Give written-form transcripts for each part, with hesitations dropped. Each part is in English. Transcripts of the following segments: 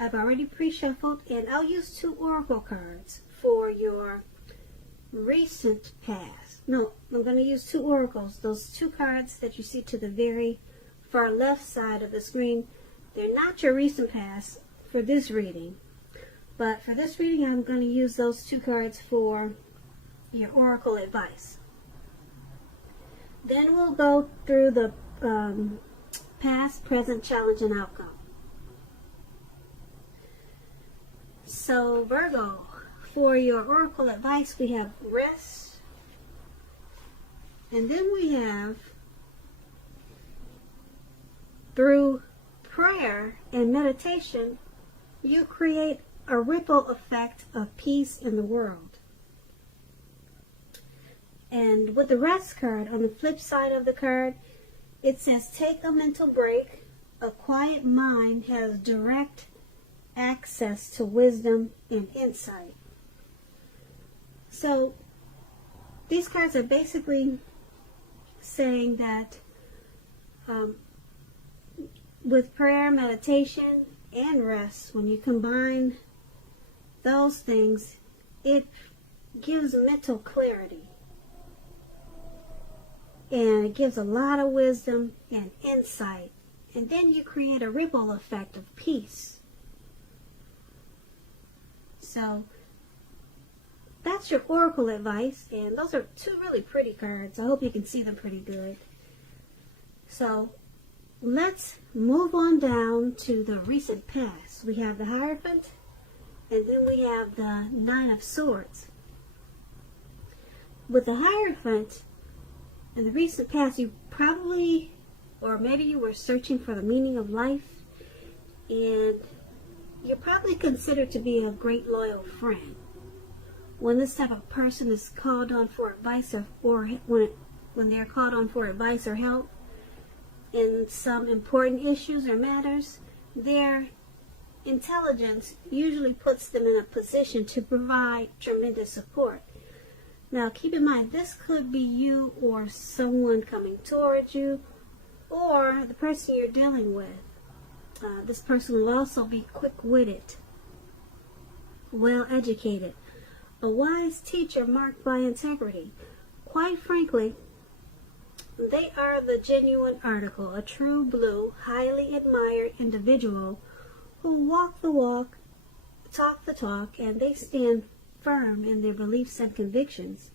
I've already pre-shuffled, and I'll use 2 oracle cards for your recent past. No, I'm going to use 2 oracles. Those 2 cards that you see to the very far left side of the screen, they're not your recent past for this reading. But for this reading, I'm going to use those 2 cards for your oracle advice. Then we'll go through the past, present, challenge, and outcome. So Virgo, for your oracle advice, we have rest, and then we have through prayer and meditation, you create a ripple effect of peace in the world. And with the rest card, on the flip side of the card, it says, take a mental break. A quiet mind has direct access to wisdom and insight. So these cards are basically saying that with prayer, meditation, and rest, when you combine those things, it gives mental clarity. And it gives a lot of wisdom and insight. And then you create a ripple effect of peace. So that's your oracle advice. And those are 2 really pretty cards. I hope you can see them pretty good. So let's move on down to the recent past. We have the Hierophant, and then we have the 9 of Swords. With the Hierophant, in the recent past, you probably, or maybe you were searching for the meaning of life, and you're probably considered to be a great loyal friend. When this type of person is called on for advice, or when they're called on for advice or help in some important issues or matters, their intelligence usually puts them in a position to provide tremendous support. Now, keep in mind, this could be you or someone coming towards you, or the person you're dealing with. This person will also be quick-witted, well-educated, a wise teacher marked by integrity. Quite frankly, they are the genuine article, a true blue, highly admired individual who walk the walk, talk the talk, and they stand firm in their beliefs and convictions.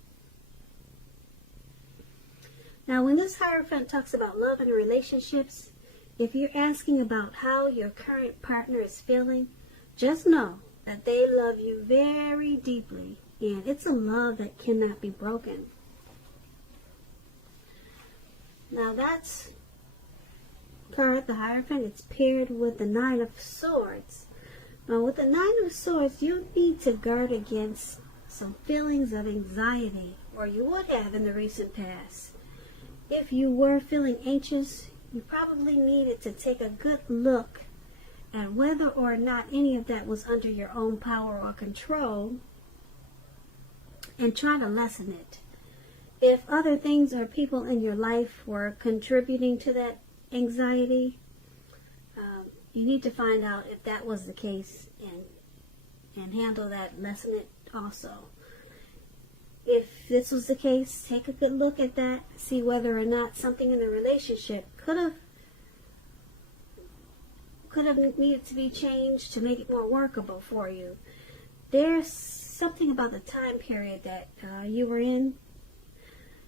Now, when this Hierophant talks about love and relationships, if you're asking about how your current partner is feeling, just know that they love you very deeply, and it's a love that cannot be broken. Now, that's card, the Hierophant. It's paired with the 9 of Swords. Now, with the 9 of Swords, you need to guard against some feelings of anxiety, or you would have in the recent past. If you were feeling anxious, you probably needed to take a good look at whether or not any of that was under your own power or control, and try to lessen it. If other things or people in your life were contributing to that anxiety, you need to find out if that was the case and handle that, lessen it also. If this was the case, take a good look at that, see whether or not something in the relationship could have needed to be changed to make it more workable for you. There's something about the time period that you were in.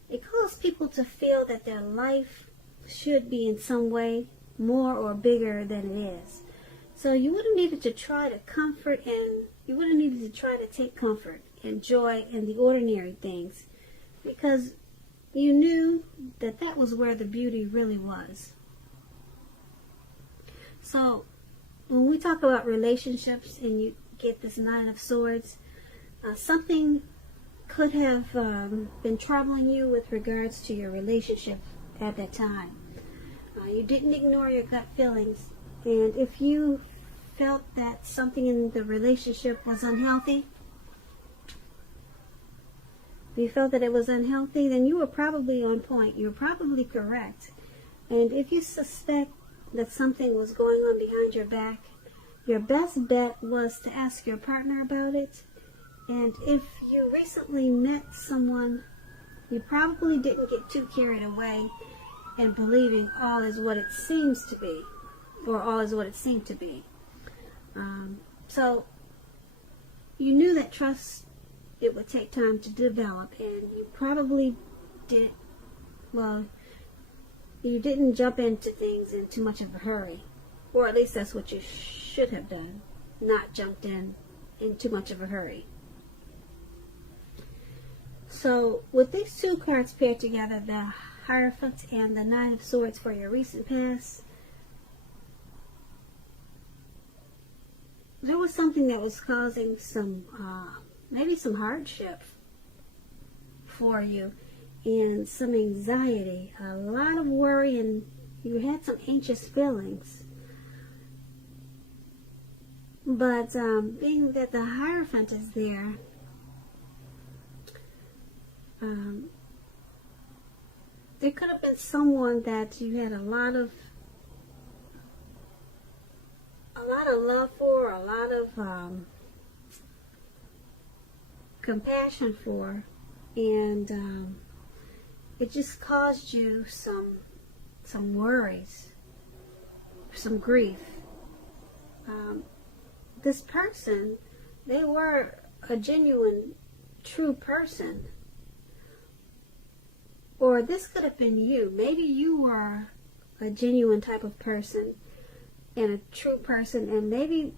It caused people to feel that their life should be in some way more or bigger than it is. So you would have needed to try to comfort, and you would have needed to try to take comfort and joy in the ordinary things, because you knew that that was where the beauty really was. So when we talk about relationships and you get this 9 of Swords, something could have been troubling you with regards to your relationship at that time. You didn't ignore your gut feelings, and if you felt that something in the relationship was unhealthy, if you felt that it was unhealthy, then you were probably on point. You were probably correct. And if you suspect that something was going on behind your back, your best bet was to ask your partner about it. And if you recently met someone, you probably didn't get too carried away in believing all is what it seems to be, or all is what it seemed to be. So you knew that trust, it would take time to develop, and you probably didn't jump into things in too much of a hurry. Or at least that's what you should have done, not jumped in too much of a hurry. So with these two cards paired together, the Hierophant and the Nine of Swords for your recent past, there was something that was causing some, maybe some hardship for you and some anxiety, a lot of worry, and you had some anxious feelings. But being that the Hierophant is there, there could have been someone that you had a lot of love for, a lot of compassion for, and it just caused you some worries, some grief. This person, they were a genuine, true person. Or this could have been you. Maybe you were a genuine type of person and a true person, and maybe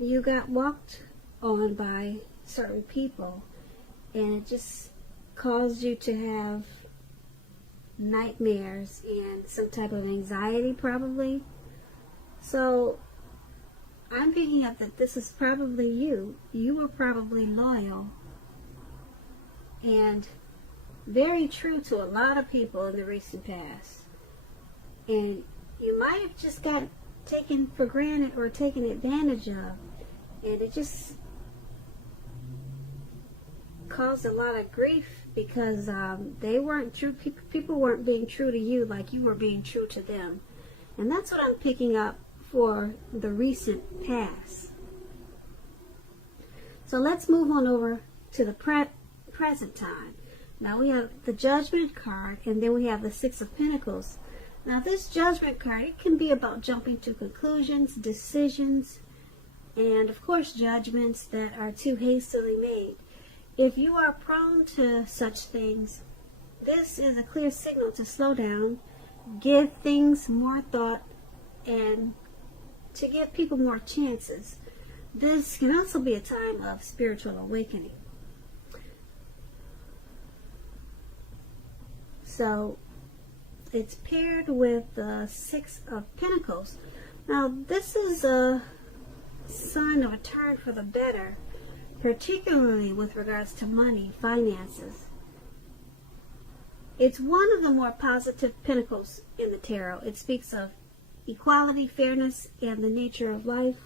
you got walked on by certain people, and it just caused you to have nightmares and some type of anxiety, probably. So I'm picking up that this is probably you. You were probably loyal and very true to a lot of people in the recent past. And you might have just got taken for granted or taken advantage of. And it just caused a lot of grief because they weren't true. People weren't being true to you like you were being true to them. And that's what I'm picking up for the recent past. So let's move on over to the present time. Now we have the Judgment card, and then we have the Six of Pentacles. Now this Judgment card, it can be about jumping to conclusions, decisions, and of course judgments that are too hastily made. If you are prone to such things, this is a clear signal to slow down, give things more thought, and to give people more chances. This can also be a time of spiritual awakening. So it's paired with the Six of Pentacles. Now this is a sign of a turn for the better, particularly with regards to money, finances. It's one of the more positive pentacles in the tarot. It speaks of equality, fairness, and the nature of life.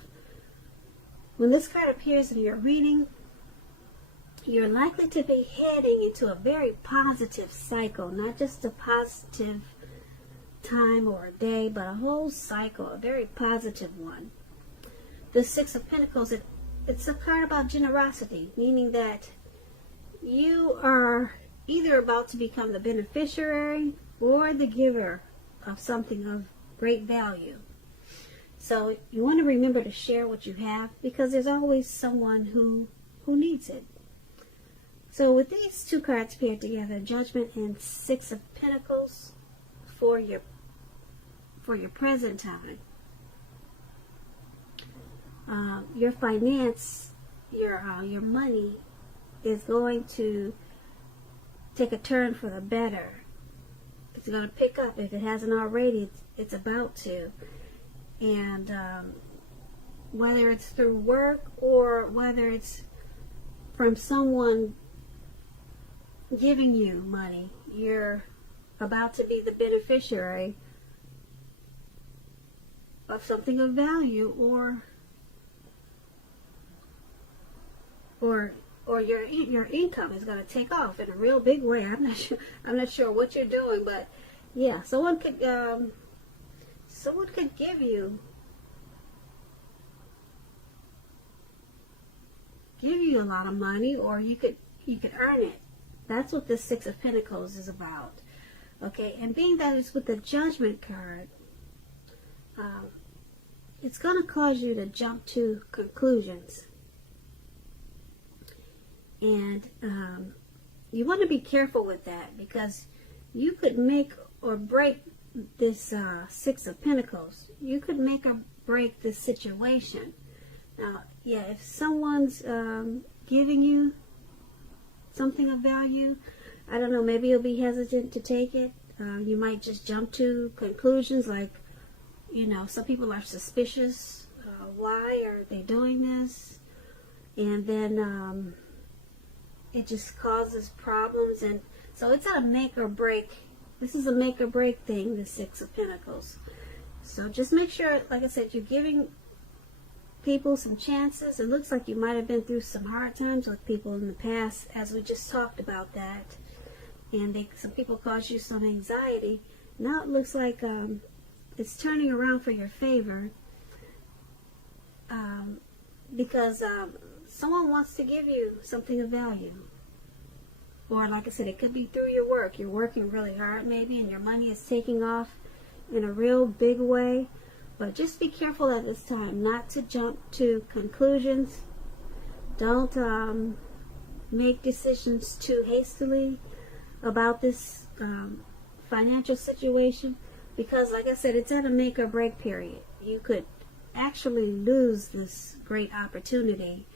When this card appears in your reading, you're likely to be heading into a very positive cycle, not just a positive time or a day, but a whole cycle, a very positive one. The Six of Pentacles, it's a card about generosity, meaning that you are either about to become the beneficiary or the giver of something of great value. So you want to remember to share what you have, because there's always someone who needs it. So with these two cards paired together, Judgment and Six of Pentacles for your present time, your finance, your money is going to take a turn for the better. It's going to pick up. If it hasn't already, it's about to. And whether it's through work or whether it's from someone giving you money, you're about to be the beneficiary of something of value, or your income is going to take off in a real big way. I'm not sure what you're doing, but yeah, someone could give you you a lot of money, or you could earn it. That's what the Six of Pentacles is about. Okay, and being that it's with the Judgment card, it's going to cause you to jump to conclusions. And you want to be careful with that, because you could make or break this Six of Pentacles. You could make or break this situation. Now, yeah, if someone's giving you something of value, I don't know, maybe you'll be hesitant to take it. You might just jump to conclusions like, you know, some people are suspicious. Why are they doing this? And then it just causes problems. And so it's a make or break. This is a make or break thing, the Six of Pentacles. So just make sure, like I said, you're giving people some chances. It looks like you might have been through some hard times with people in the past, as we just talked about that. And some people caused you some anxiety. Now it looks like it's turning around for your favor, because someone wants to give you something of value. Or like I said, it could be through your work. You're working really hard maybe, and your money is taking off in a real big way. But just be careful at this time not to jump to conclusions. Don't make decisions too hastily about this financial situation, because like I said, it's at a make or break period. You could actually lose this great opportunity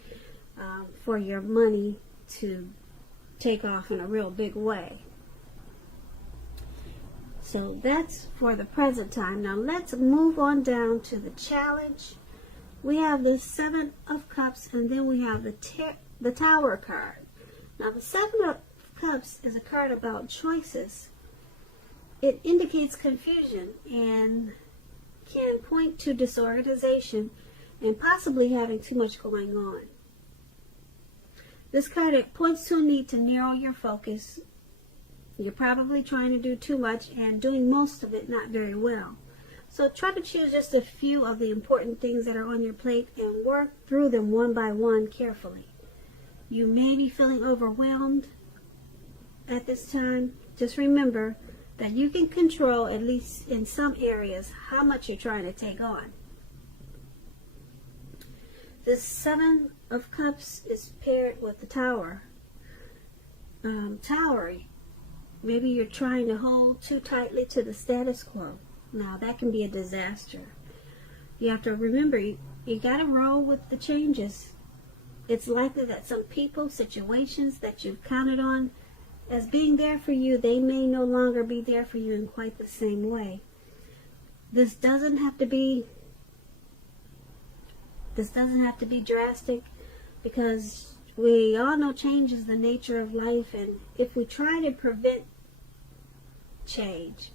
for your money to take off in a real big way. So that's for the present time. Now let's move on down to the challenge. We have the Seven of Cups, and then we have the Tower card. Now the Seven of Cups is a card about choices. It indicates confusion and can point to disorganization and possibly having too much going on. This card, it points to a need to narrow your focus. You're probably trying to do too much and doing most of it not very well. So try to choose just a few of the important things that are on your plate and work through them one by one carefully. You may be feeling overwhelmed at this time. Just remember that you can control, at least in some areas, how much you're trying to take on. The Seven of Cups is paired with the Tower. Tower, maybe you're trying to hold too tightly to the status quo. Now that can be a disaster. You have to remember, you got to roll with the changes. It's likely that some people, situations that you've counted on as being there for you, they may no longer be there for you in quite the same way. This doesn't have to be drastic, because we all know change is the nature of life, and if we try to prevent change,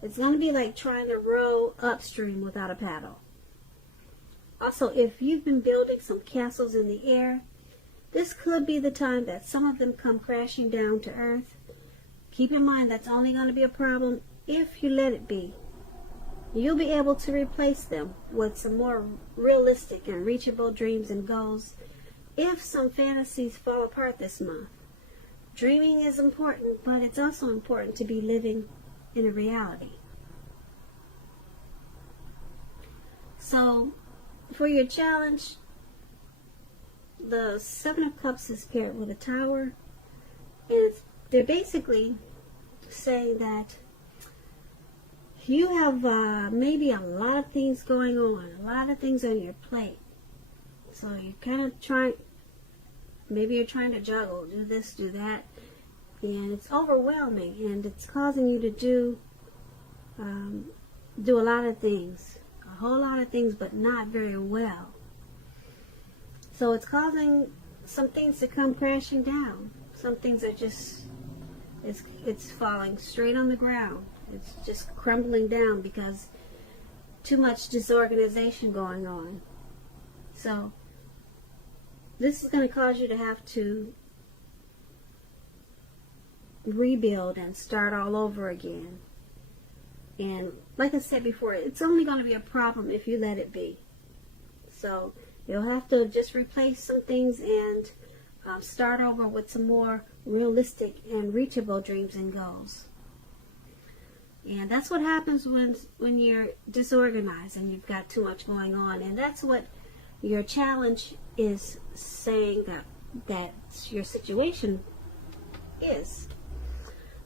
it's going to be like trying to row upstream without a paddle. Also, if you've been building some castles in the air, this could be the time that some of them come crashing down to earth. Keep in mind that's only going to be a problem if you let it be. You'll be able to replace them with some more realistic and reachable dreams and goals if some fantasies fall apart this month. Dreaming is important, but it's also important to be living in a reality. So, for your challenge, the Seven of Cups is paired with a Tower, and they're basically saying that you have maybe a lot of things going on, a lot of things on your plate. So you kind of maybe you're trying to juggle, do this, do that, and it's overwhelming, and it's causing you to do a lot of things, a whole lot of things, but not very well. So it's causing some things to come crashing down. Some things are just, it's falling straight on the ground. It's just crumbling down because too much disorganization going on. So this is going to cause you to have to rebuild and start all over again. And like I said before, it's only going to be a problem if you let it be. So you'll have to just replace some things and start over with some more realistic and reachable dreams and goals. And that's what happens when you're disorganized and you've got too much going on. And that's what your challenge is saying that your situation is.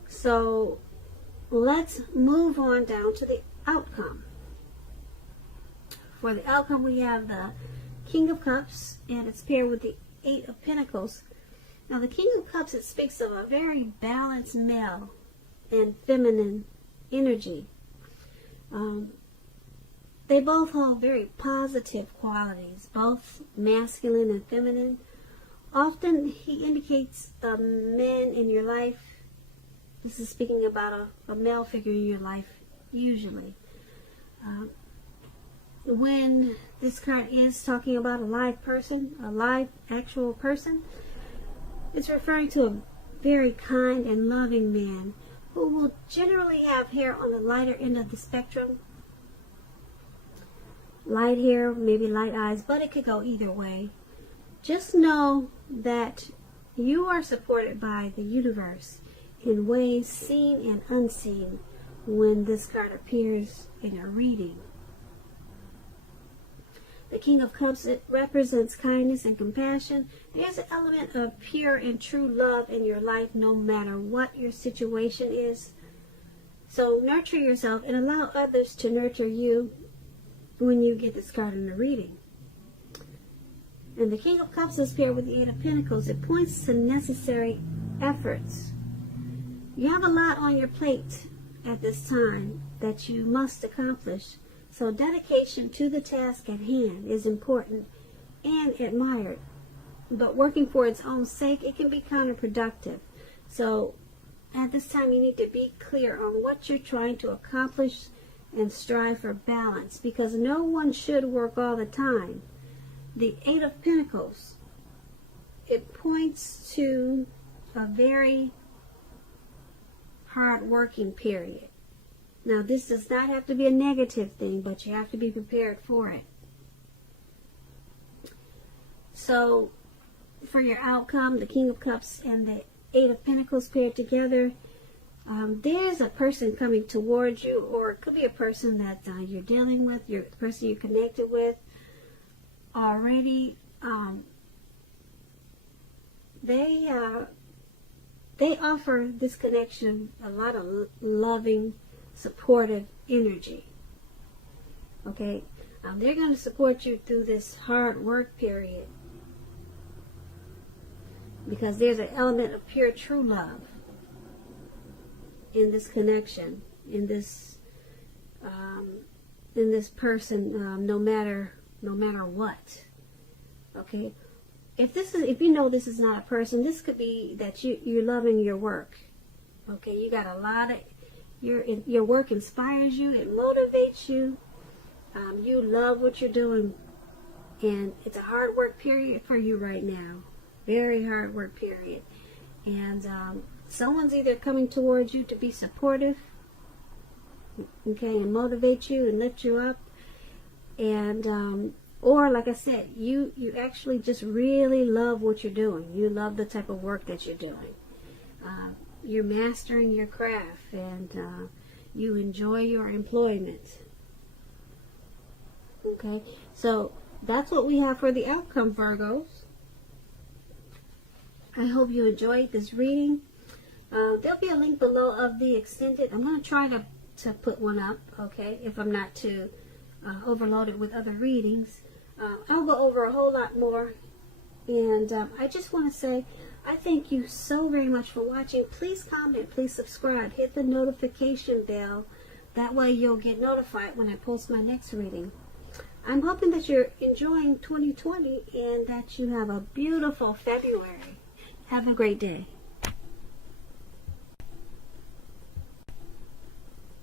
So let's move on down to the outcome. For the outcome, we have the King of Cups, and it's paired with the Eight of Pentacles. Now, the King of Cups, it speaks of a very balanced male and feminine energy. They both hold very positive qualities, both masculine and feminine. Often, he indicates men in your life. This is speaking about a male figure in your life, usually. When this card is talking about a live person, a live actual person, it's referring to a very kind and loving man who will generally have hair on the lighter end of the spectrum. Light hair, maybe light eyes, but it could go either way. Just know that you are supported by the universe in ways seen and unseen when this card appears in a reading. The King of Cups, it represents kindness and compassion. There's an element of pure and true love in your life no matter what your situation is. So nurture yourself and allow others to nurture you when you get this card in the reading. And the King of Cups is paired with the Eight of Pentacles. It points to necessary efforts. You have a lot on your plate at this time that you must accomplish. So dedication to the task at hand is important and admired. But working for its own sake, it can be counterproductive. So at this time, you need to be clear on what you're trying to accomplish and strive for balance, because no one should work all the time. The Eight of Pentacles, it points to a very hard working period. Now, this does not have to be a negative thing, but you have to be prepared for it. So, for your outcome, the King of Cups and the Eight of Pentacles paired together, there's a person coming towards you, or it could be a person that you're dealing with, the person you're connected with already. They offer this connection a lot of loving, supportive energy. Okay, they're going to support you through this hard work period because there's an element of pure true love in this connection, in this person, no matter what. Okay, if you know this is not a person, this could be that you're loving your work. Okay, you got a lot of your work inspires you, it motivates you. You love what you're doing, and it's a hard work period for you right now. Very hard work period, and someone's either coming towards you to be supportive, okay, and motivate you and lift you up, and or like I said, you actually just really love what you're doing. You love the type of work that you're doing. You're mastering your craft, and you enjoy your employment. Okay, so that's what we have for the outcome, Virgos. I hope you enjoyed this reading. There'll be a link below of the extended. I'm going to try to put one up, okay, if I'm not too overloaded with other readings. I'll go over a whole lot more, and I just want to say I thank you so very much for watching. Please comment, please subscribe, hit the notification bell. That way you'll get notified when I post my next reading. I'm hoping that you're enjoying 2020 and that you have a beautiful February. Have a great day.